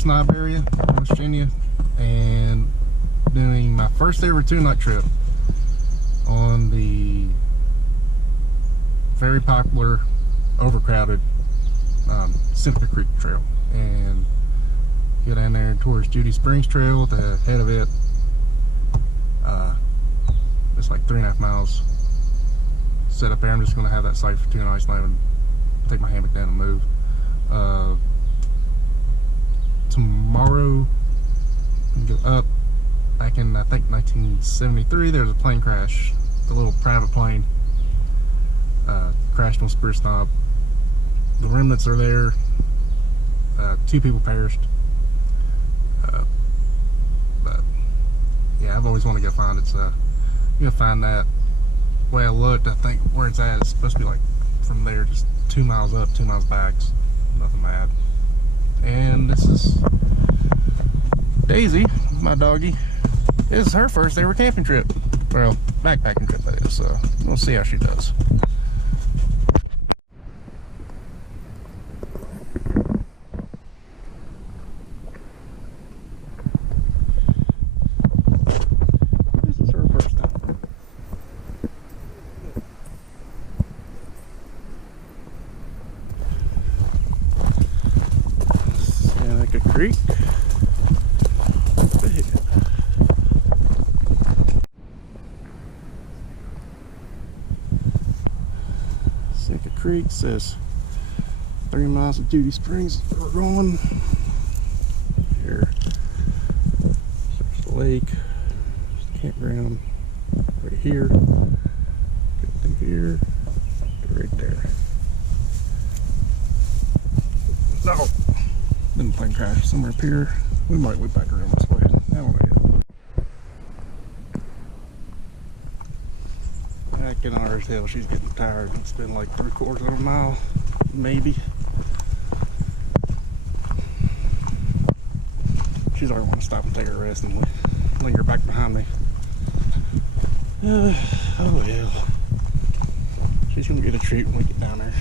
Spruce Knob area, West Virginia, and doing my first ever 2-night trip on the very popular, overcrowded Seneca Creek Trail. And go down there towards Judy Springs Trail. At the head of it, it's like 3.5 miles. Set up there. I'm just going to have that site for 2 nights and I'm take my hammock down and move. Tomorrow we can go up. Back in, I think, 1973, there was a plane crash. The little private plane crashed on Spruce Knob. The remnants are there. 2 people perished. But yeah, I've always wanted to go find it. So I'm gonna find that. The way I looked, I think where it's at is supposed to be like from there, just 2 miles up, 2 miles back. Nothing bad. And this is Daisy, my doggy. This is her first ever camping trip. Well, backpacking trip that is. So we'll see how she does. This is her first time. Seneca Creek. Seneca Creek says 3 miles of Judy Springs. We're going here. There's the lake. There's the campground right here. Go through here. Go right there. No! Didn't plane crash somewhere up here. We might loop back around this way. I don't know yet. Back in ours hill, she's getting tired. It's been like 3/4 of a mile, maybe. She's already want to stop and take a rest and linger back behind me. Oh yeah. She's gonna get a treat when we get down there.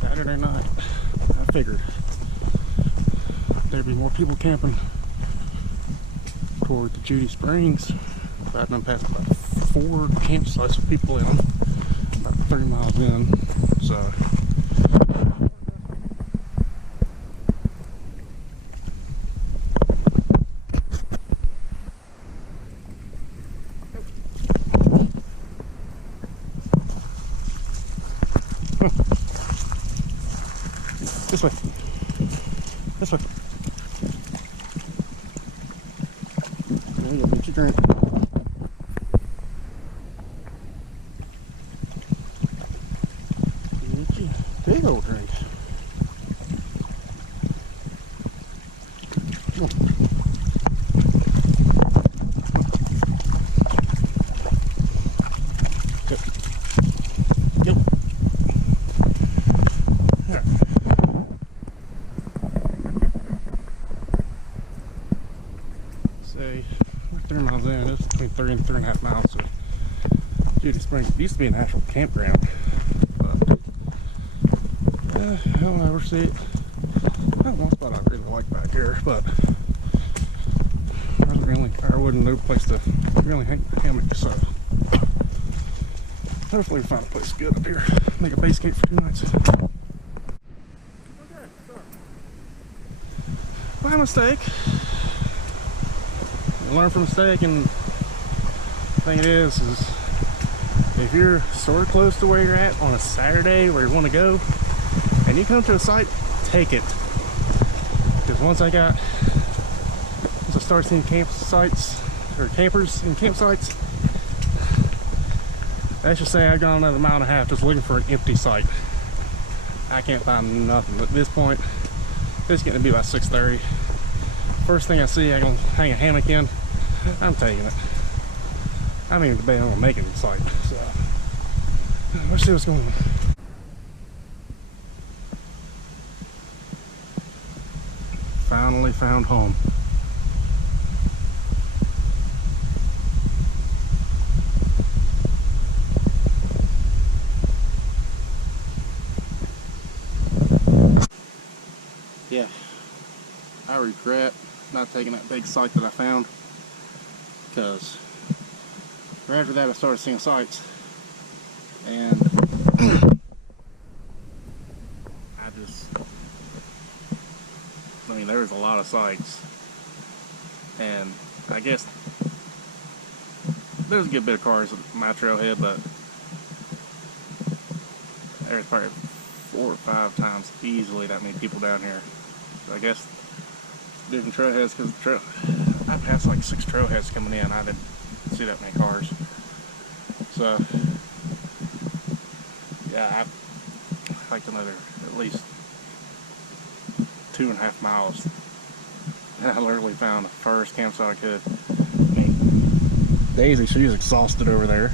Saturday night, I figured there'd be more people camping toward the Judy Springs. I've done passed about 4 campsites with people in them, about 30 miles in. So this way. This way. There you go, get your drink. Get your big old drink. Come on. Yep. Yep. There. Say we're 3 miles in. It's between 3 and 3.5 miles to Judy Springs. It used to be an actual campground, but I don't ever see it. Not one spot I really like back here, but there wasn't no place to really hang the hammock. So hopefully we find a place good up here. Make a base camp for 2 nights. By mistake. Learn from mistake, and the thing is if you're sort of close to where you're at on a Saturday where you want to go and you come to a site, take it. once I started seeing campsites or campers in campsites, let's just say I've gone another mile and a half just looking for an empty site. I can't find nothing. But at this point, it's getting to be about 6:30. First thing I see, I'm gonna hang a hammock in. I'm taking it. I'm even debating on making the site. So let's see what's going on. Finally found home. Yeah, I regret not taking that big site that I found, because right after that I started seeing sites, and I mean, there's a lot of sites, and I guess there's a good bit of cars at my trailhead, but there's probably 4 or 5 times easily that many people down here. So I guess different trailheads, because I passed like 6 trailheads coming in. I didn't see that many cars. So yeah, I hiked another at least 2.5 miles. I literally found the first campsite I could. I mean, Daisy, she's exhausted over there.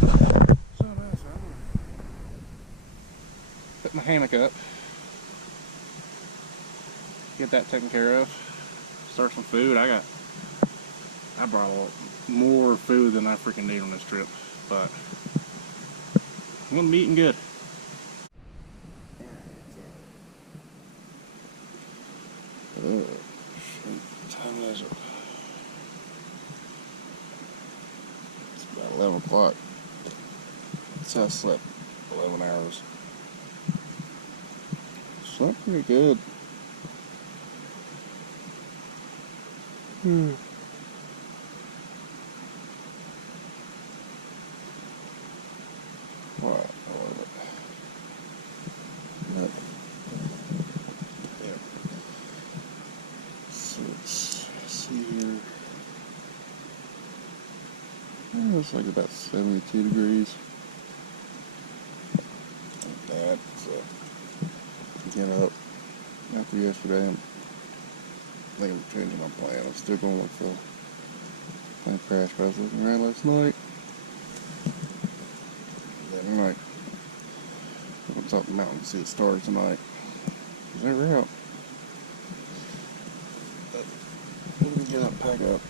So I'm gonna put my hammock up, get that taken care of, start some food. I brought a lot more food than I freaking need on this trip, but I'm gonna be eating good. What time is it? It's about 11 o'clock. So I slept 11 hours. Slept pretty good. What? Nothing. Yeah. So let's see here. Oh, it's like about 72 degrees. Not bad. So get up after yesterday. I think I'm changing my plan. I'm still going to look for a plane crash, but I was looking around last night. Then I'm like, I'm on top of the mountain to see the stars tonight. They were out. But let me get up, pack up.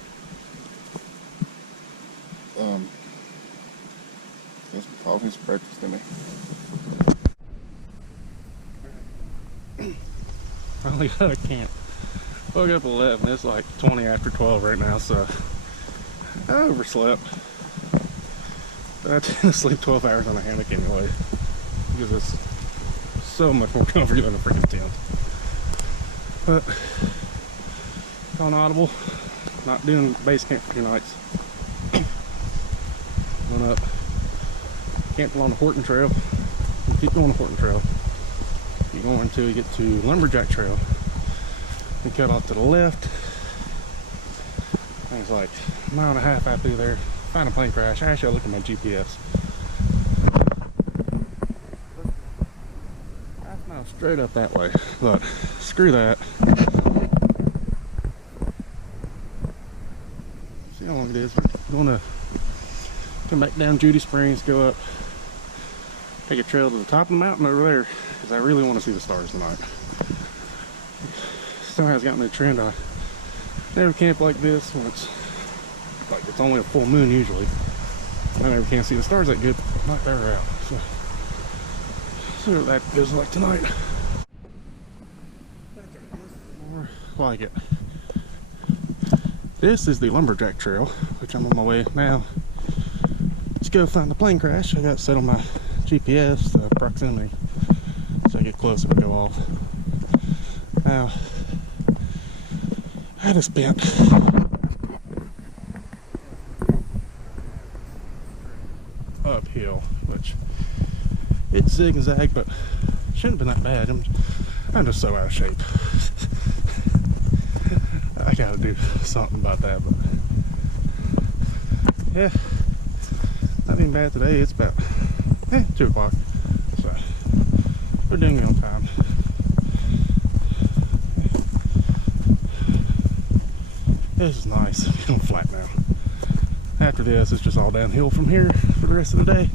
Get some coffee, some breakfast in me. Finally got a camp. Woke up at 11. It's like 20 after 12 right now, so I overslept. But I tend to sleep 12 hours on a hammock anyway, because it's so much more comfortable than a freaking tent. But on Audible, not doing base camp for 2 nights. Going up, camped along the Horton Trail. And keep going the Horton Trail. Keep going until you get to Lumberjack Trail. We cut off to the left. Things like 1.5 miles out through there. Find a plane crash. Actually, I look at my GPS. 1/2 mile straight up that way. But screw that. See how long it is. We're going to come back down Judy Springs, go up, take a trail to the top of the mountain over there, because I really want to see the stars tonight. Somehow it's gotten the trend. I never camp like this when it's only a full moon usually. I never can see the stars that good. Not ever out. So see what that goes like tonight. More like it. This is the Lumberjack Trail, which I'm on my way now. Let's go find the plane crash. I got set on my GPS proximity, so I get closer to go off. Now, I just spent uphill, which it's zig and zag, but shouldn't have been that bad. I'm just so out of shape. I gotta do something about that, but yeah, not even bad today. It's about 2 o'clock, so we're doing it on time. This is nice. It's going flat now. After this, it's just all downhill from here for the rest of the day.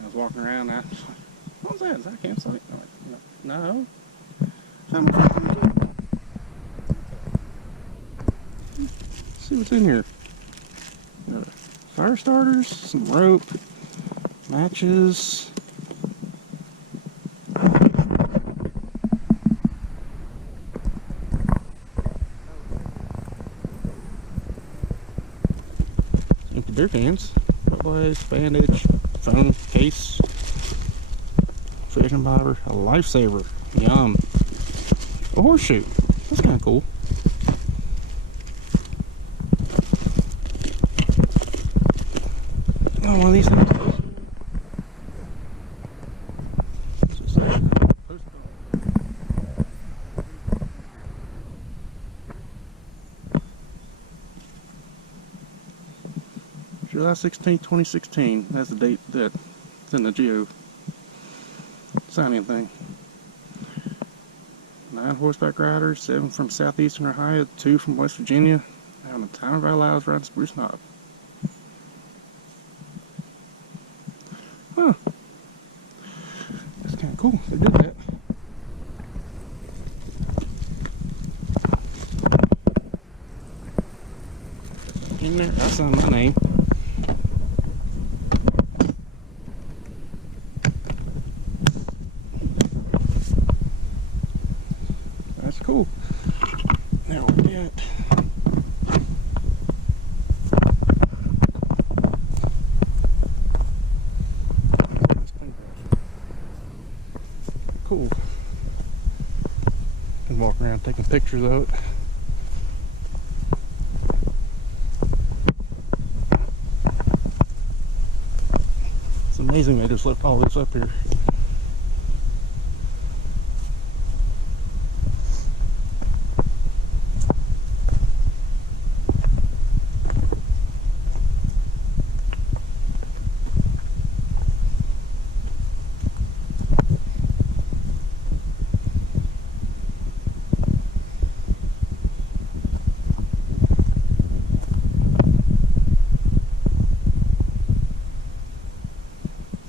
I was walking around. What was that? Is that a campsite? I'm like, no. Found my fucking Let's see what's in here. Fire starters, some rope, matches. Empty beer cans, blaze, bandage, phone case, fishing bobber, a lifesaver, yum, a horseshoe. That's kind of cool. Oh, one of these things. July 16th, 2016. That's the date that's in the geo signing thing. 9 horseback riders, 7 from southeastern Ohio, 2 from West Virginia, having the time of our lives riding Spruce Knob. Huh. That's kind of cool. They did that. In there, I signed my name. That's cool. Now we're at cool. Can walk around taking pictures of it. It's amazing they just left all this up here.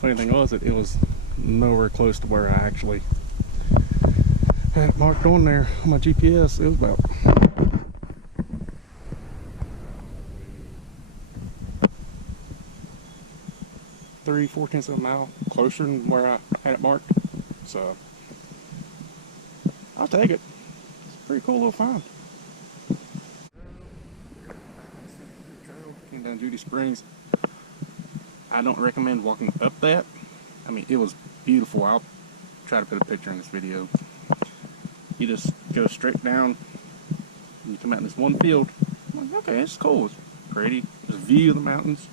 Funny thing was that it was nowhere close to where I actually had it marked on there on my GPS. It was about 3/4 of a mile closer than where I had it marked. So I'll take it. It's a pretty cool little find. Came down Judy Springs. I don't recommend walking up that. I mean, it was beautiful. I'll try to put a picture in this video. You just go straight down and you come out in this one field. I'm like, okay, it's cool. It's pretty. There's a view of the mountains.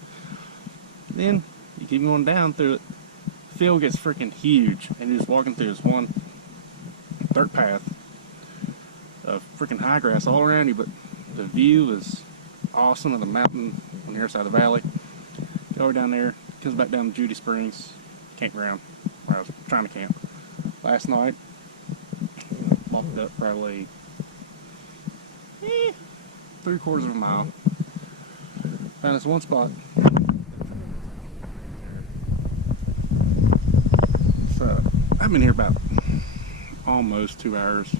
Then you keep going down through it. The field gets freaking huge, and you're just walking through this one dirt path of freaking high grass all around you, but the view is awesome of the mountain on the other side of the valley. Over down there, comes back down to Judy Springs campground where I was trying to camp last night. Walked up probably 3/4 of a mile. Found this one spot. So I've been here about almost 2 hours.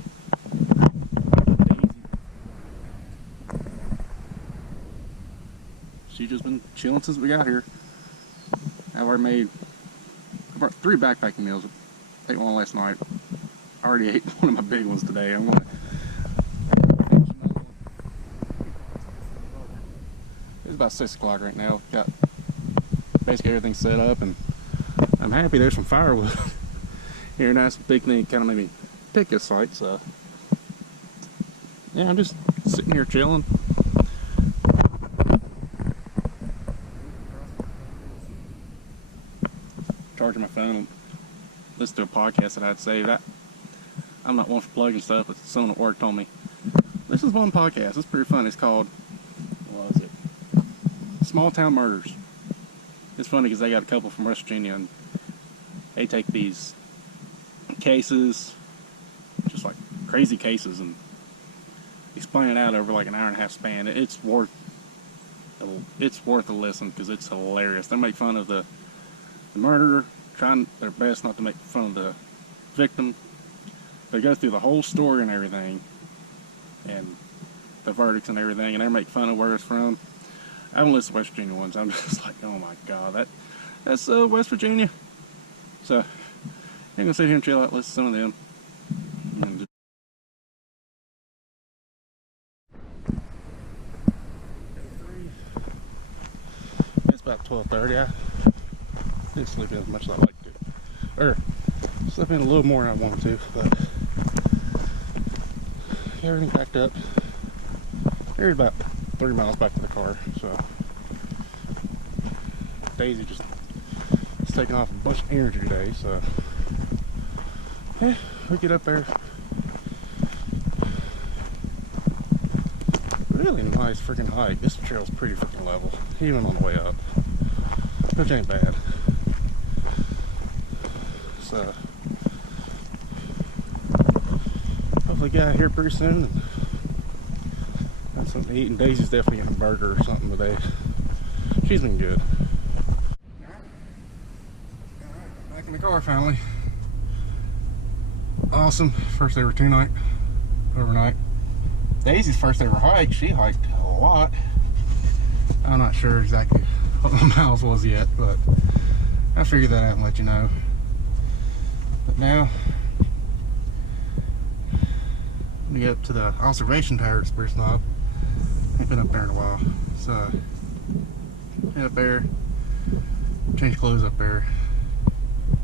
She's just been chilling since we got here. I've already made 3 backpacking meals. I ate one last night. I already ate one of my big ones today. I'm gonna It's about 6 o'clock right now. Got basically everything set up, and I'm happy there's some firewood here. Nice picnic, kind of made me pick this site. So yeah, I'm just sitting here chilling. charging my phone and listen to a podcast that I'd saved. I'm not one for plugging stuff, but someone at work told me, this is one podcast, it's pretty fun. It's called, what was it? Small Town Murders. It's funny because they got a couple from West Virginia, and they take these cases, just like crazy cases, and explain it out over like an hour and a half span. It's worth a listen because it's hilarious. They make fun of the murderer, trying their best not to make fun of the victim. They go through the whole story and everything, and the verdicts and everything, and they make fun of where it's from. I haven't listened to West Virginia ones. I'm just like, oh my god, that's West Virginia. So I'm gonna sit here and chill out, listen to some of them. And it's about 12:30. I didn't sleep in as much as I like to, or slept in a little more than I wanted to, but everything packed up. There's about 3 miles back to the car, so Daisy just is taking off a bunch of energy today, so yeah, we get up there. Really nice freaking hike. This trail's pretty freaking level, even on the way up, which ain't bad. So hopefully get out here pretty soon and have something to eat. And Daisy's definitely getting a burger or something today. She's been good. Alright, back in the car finally. Awesome. First ever two-night overnight. Daisy's first ever hike. She hiked a lot. I'm not sure exactly what the miles was yet, but I'll figure that out and let you know. But now we get up to the observation tower at Spruce Knob. I ain't been up there in a while, so head up there, change clothes up there,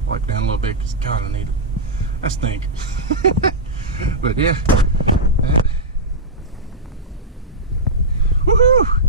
wipe down a little bit because God, I need it. I stink. But yeah, woohoo!